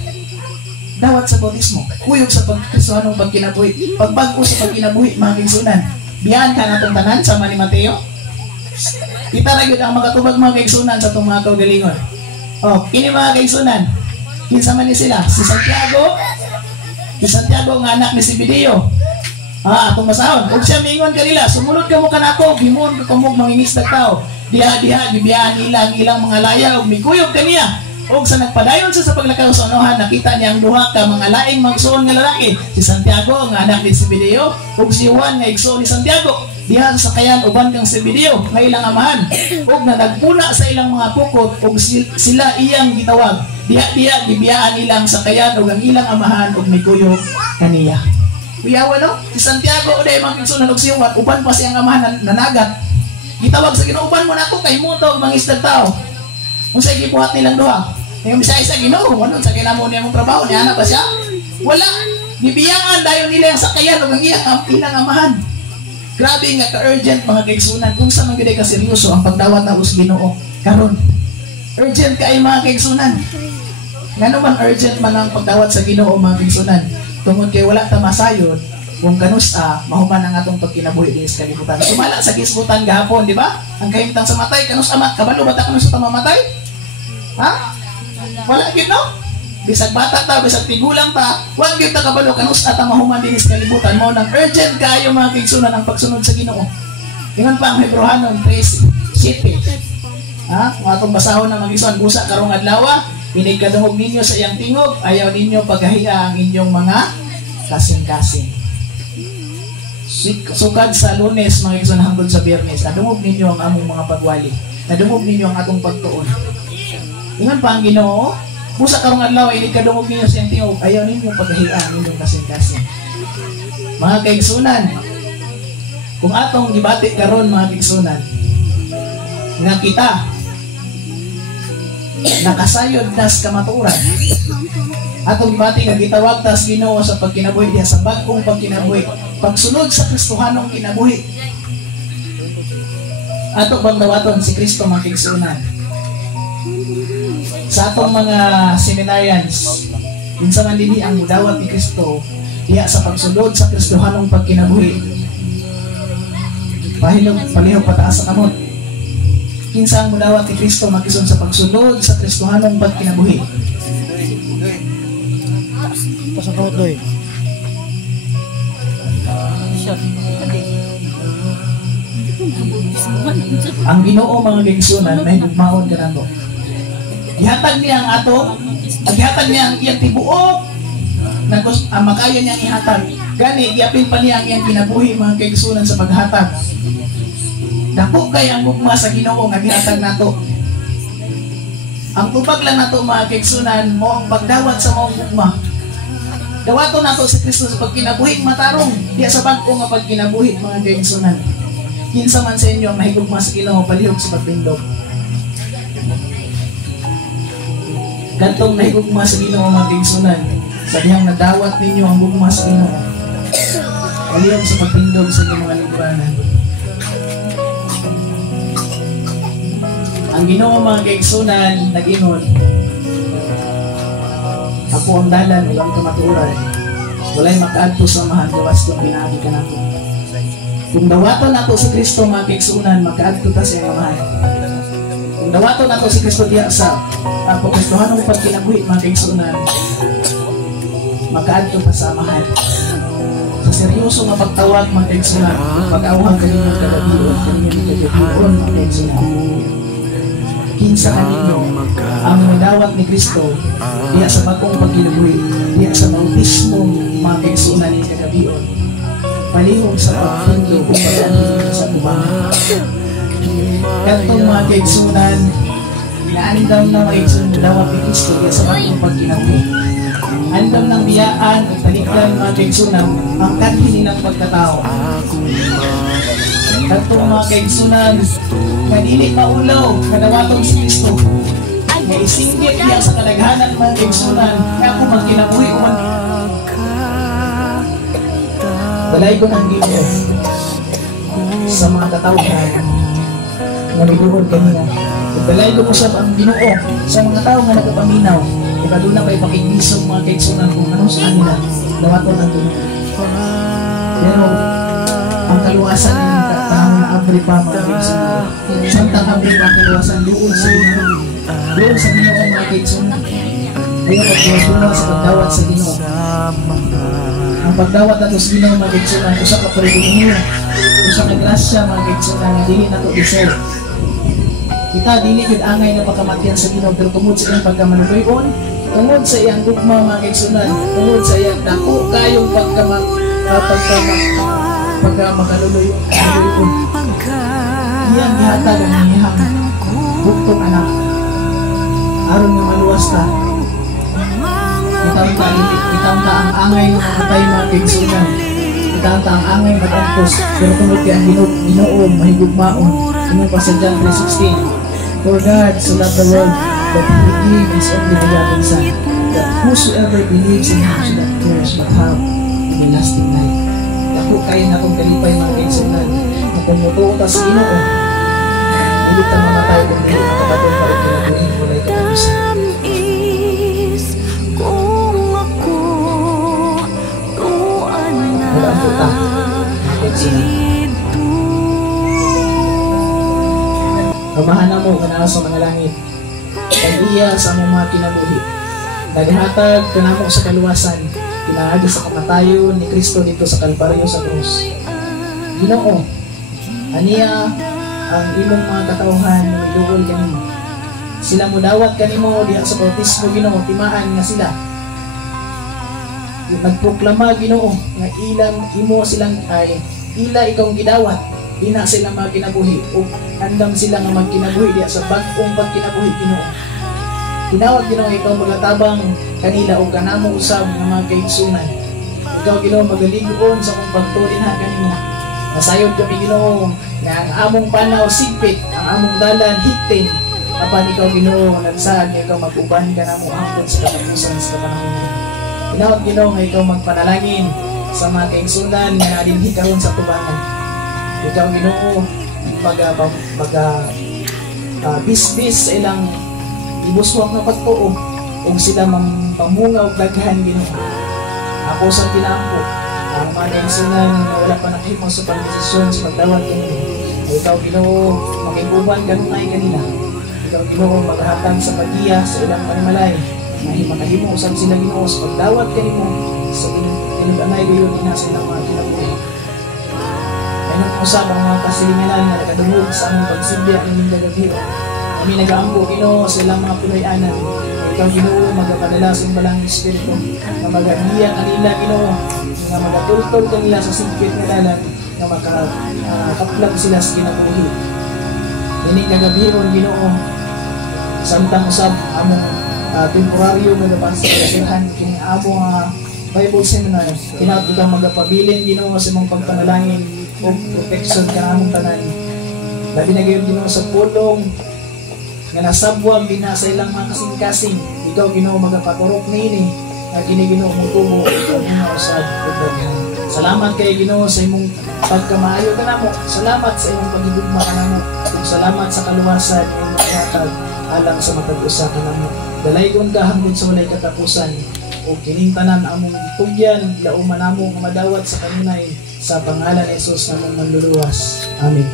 dawat sa bautismo, kuyog sa pagkristohanong pagkinabuhi, pagbago sa pagkinabuhi, mga kaigsunan. Biyaan ka na itong tanan, sama ni Mateo. Kita na yun ang makatubag mga kaigsunan sa itong mga kaugalingon. Ini mga kaigsunan, kinsa man ni sila, si Santiago nga anak ni Zebedeo. Atong masahon, huwag siya mingon kanila, sumunod ka mo kanako, gimon ka kumog mangingisdag tao. Diha, gibiyaan ilang mga laya, o mikuyog kaniya. O sa nagpadayon sa paglakaw sa unahan, nakita niya ang duha ka mga laing magsuon nga lalaki, si Santiago nga anak ni Zebedeo, o si Juan nga igsuon ni Santiago. Diha sa kayan uban kang Zebedeo nga ilang amahan, o na nagpuna sa ilang mga pukot, o sila iyang gitawag. Diha gibiyaan ilang sa kayan o ang ilang amahan, o mikuyog kaniya. Kuyawa no? Si Santiago o dahil mga igsuon na nagsiwan, uban pa siyang amahan nanagat. Gitawag sa Ginoo, uban mo na ako kay mo to mangisdag tao. Kung sa ikipuhat nilang duha, yung bisa sa Ginoo, ano sa kinamo niya mong trabaho, niya na ba siya? Wala. Gibiyaan dayon nila yung sakayan o ang ilang amahan. Grabe nga ka-urgent mga kaigsunan. Kung sa mga ka seryoso ang pagdawat na us Ginoo karon. Urgent kay mga kaigsunan. Nga naman urgent man ang pagdawat sa Ginoo mga kaigsunan. Tungod kay wala ta masayod, kung kanusa mahuman ang atong pagkinabuhi din sa kalibutan. Sumala sa kisbutan gahapon, di ba? Ang kahimtang sa matay, kanus amat, kabalo ba ta kanus ta mamatay? Ha? Wala gid no? Bisag bata ta, bisag tigulang ta, wala gid ta kabalo kanus ta mahuman din sa kalibutan. Mao nang urgent kayo mga kaigsunan ang pagsunod sa Ginoo. Ingon pa ang Hebrehanon 3:7. Ha? Kung atong basahon na mag-isuan busa karong adlaw, inikadungog ninyo sa iyang tingog, ayaw ninyo paghahiya ang inyong mga kasing-kasing. Sukad sa Lunes, mga igsoon hangtod sa Biyernes, nadungog ninyo ang among mga pagwali, nadungog ninyo ang atong pagtuon. Ingon pa ang Ginoo, busa karong adlaw, inikadungog ninyo sa iyang tingog, ayaw ninyo paghahiya ang inyong kasing-kasing. Mga kaigsunan, kung atong gibati karon mga kaigsunan, nga kita nakasayod nas kamaturan atong ibati nga gitawag tas Ginoo sa pagkinabuhi diha sa bag-ong pagkinabuhi, pagsunod sa Kristohanong kinabuhi. Ato bang dawaton si Kristo mga kaigsunan sa atong mga seminarians, kinsa man dinhi ang dawat ni Kristo diha sa pagsunod sa Kristohanong pagkinabuhi. Palihog pataas sa kamot. Kinsa ang mudawat ni Kristo makison sa pagsunod sa Kristohanong pagkinabuhi. Pasapot doy. Ang Ginoo mga kaigsunan may gugmaon kanako. Ihatag niya ang ato, ihatag niya ang iyang tibuok, ang makaya niyang ihatag. Gani giapil pa niya ang iyang kinabuhi mga kaigsunan sa paghatag. Dako kay ang gugma sa Ginoo nga gihatag nato. Ang tubag lang nato mga kaigsunan mo ang pagdawat sa maong gugma. Dawaton nato si Kristo sa pagkinabuhi matarong diya sa bag-o nga pagkinabuhi mga kaigsunan. Kinsa man sa inyo ang mahigugma sa Ginoo palihog sa pagtindog. Kantong nahigugma sa Ginoo mga kaigsunan, sa dihang nadawat ninyo ang gugma sa Ginoo. Palihog sa pagtindog sa inyong mga libranan. Ang Ginoo mga kaigsunan nag-ingon, ako ang dalan ug ang kamatuoran, walay makaadto sa mahan gawas kung pinaagi ka nato. Kung dawaton nato si Kristo mga kaigsunan, makaadto ta sa iyang mahan. Kung dawaton nato si Kristo diya sa pagkristohanong pagkinabuhi mga kaigsunan, makaadto ta sa mahan. Sa seryoso nga pagtawag mga kaigsunan, pag-awhang kaninyong kalabiyon, kaninyong kalabiyon mga kaigsunan. Kinsa kaninyo ang madawat ni Kristo diya sa bagong pagkinabuhi, diya sa bautismong mga kaigsunan ni kagabion, palihog sa pagtindog o pag-anong sa tubangan. Katong mga kaigsunan, inaandam na mga kaigsunan madawat ni Kristo diya sa bagong pagkinabuhi. Andam ng biyaan at talikdan mga kaigsunan ang kanhin ng pagkatao. Kadto mga kaigsunan, nga dili maulaw, kadawatong si Kristo. Nga isinggit niya sa kadaghanan mga kaigsunan, nga ako magkinabuhi ko man. Balay ko ng Ginoo sa mga katawhan nga niluhod kanina. Balay ko sa ang Ginoo sa mga tao nga nagpapaminaw. Kaya doon na kayo pakikisong mga kaigsunan kung ano sa kanila, dawaton ang Ginoo. Pero ang kaluwasan ng taong na-abri pa mga kaigsunan. Santang abri pa kaluwasan doon sa Ginoo. Doon sa Ginoo mga kaigsunan. Ayaw pagkakuluwa sa pagdawat sa Ginoo. Ang pagdawat nato sa Ginoo mga kaigsunan, usa ka pagdawat, usa ka grasya mga kaigsunan, nga dili nato deserve. Kita dili gid angay na pagkamatyan sa Ginoo, pero tungod sa iyang pagkamanuloyon, tungod sa iyang gugma mga kaigsunan, tungod sa iyang dako kayong pagkamakaluloyon, iyang gihatag ang iyang buktong anak aron nga maluwas ta. Itaw ta ang angay ng mamatay mga kaigsunan, itaw ta ang angay matangkos, pero tungod kay ang Ginoo mahigugmaon. Ano pa sa John 3:16, for God so loved the world that He gave His only begotten Son, that whosoever believes in Him should not perish but have everlasting life. Ako kayo na kung kalipay mga kaigsunan, na kung mutuo ta sa Ginoo, hindi ta mamatay kung hindi makabatong pa rin kinabuhin mo na ikatapusan. Wala po ta, mga kaigsunan. Kamahan mo kana sa mga langit, kag iya sa mga kinabuhi. Naghatag kanamo sa kaluwasan, pinaagi sa kamatayon ni Kristo dito sa Kalbaryo sa krus. Ginoo, aniya ang imong mga katawhan nga miluol kanimo. Sila mo dawat kanimo diha sa bautismo Ginoo, timaan nga sila. Nagproklama Ginoo nga ilang imo silang ay ila ikaw gidawat. Di na sila mga kinabuhi o andam sila nga magkinabuhi diya sa bagong pagkinabuhi Ginoo. Tinawag Ginoo ikaw magatabang kanila o kanamo usab ng mga kaigsunan. Ikaw Ginoo magaligon sa kong pagtulinha kanimo. Nasayod kami Ginoo nga ang among panaw sigpit, ang among dalan higtin. Apan ikaw Ginoo nagsaad nga ikaw mag-uban kanamo hangtod sa katapusan sa panahon. Tinawag Ginoo nga ikaw magpanalangin sa mga kaigsunan nga nalinhi karon sa tubangan. Ikaw Ginoo bisbis sa ilang ibuswak na pagtuo o sila pamunga o daghan Ginoo. Ako sa tinampo ang mga kaigsunan na wala pa nakahimo sa pagdesisyon sa pagdawat kanino. Ikaw Ginoo makiguban kanunay kanila. Ikaw Ginoo maghatag sa pagiya sa ilang panimalay na makahimo usab sila Ginoo sa pagdawat kanimo sa tinudanay gayon ina sa ilang mga kinabuhi. Usab ang mga kasilinganan na nakadungog sa aming pagsilbi at inyong gagabi. Kami nag-aambo Ginoo sa ilang mga Pinoyanan. Ikaw Ginoo magapadala sa balang Espiritu na mag-aniya kanila Ginoo, na magatultol kanila sa sigpit na dalan, na makakaplag sila sa kinabuhi. Ining gagabion Ginoo, samtang usab among temporaryo magapansilahan kini among Bible seminar. Kinaot ikaw magapabilin Ginoo sa mong pagpanalangin o protection ka namong tanan. Labi na gayon Ginoo sa pulong nga nasabwag din sa ilang mga kasing-kasing. Ikaw Ginoo magapaturok nini na kini Ginoo mo tumo ikaw nga usab ug salamat kay Ginoo sa imong pagkamaayo kanamo. Salamat sa imong pagigugma kanamo. Salamat sa kaluwasan nga imong ihatag alang sa matag-usa kanamo. Dalaygon ka hangtod sa walay katapusan. O kining tanan among tugyan lauman namo nga madawat sa kanunay sa pangalan ni Jesus namong manluluwas. Amen.